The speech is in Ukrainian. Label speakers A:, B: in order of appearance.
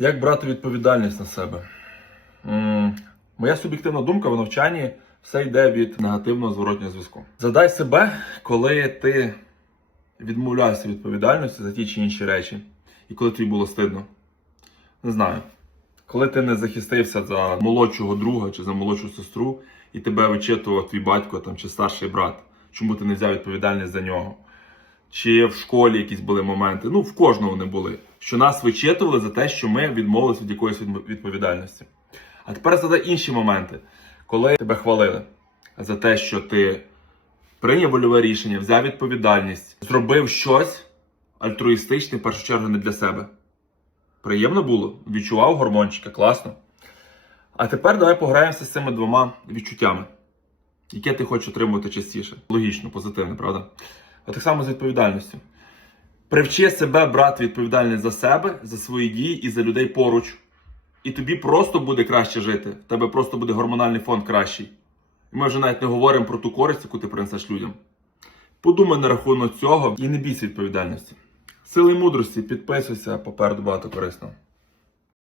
A: Як брати відповідальність на себе? Моя суб'єктивна думка в навчанні все йде від негативного зворотнього зв'язку. Задай себе, коли ти відмовляєшся від відповідальності за ті чи інші речі, і коли тобі було стидно. Не знаю. Коли ти не захистився за молодшого друга чи за молодшу сестру, і тебе вичитував твій батько там, чи старший брат, чому ти не взяв відповідальність за нього? Чи в школі якісь були моменти? Ну, в кожного вони були. Що нас вичитували за те, що ми відмовилися від якоїсь відповідальності. А тепер задай інші моменти, коли тебе хвалили за те, що ти прийняв вольове рішення, взяв відповідальність, зробив щось альтруїстичне, в першу чергу, не для себе. Приємно було, відчував гормончика, класно. А тепер давай пограємося з цими двома відчуттями, яке ти хочеш отримувати частіше. Логічно, позитивне, правда? А так само з відповідальністю. Привчи себе брати відповідальність за себе, за свої дії і за людей поруч. І тобі просто буде краще жити. В тебе просто буде гормональний фон кращий. І ми вже навіть не говоримо про ту користь, яку ти принесеш людям. Подумай на рахунок цього і не бійся відповідальності. Сили мудрості, підписуйся, попереду багато корисного.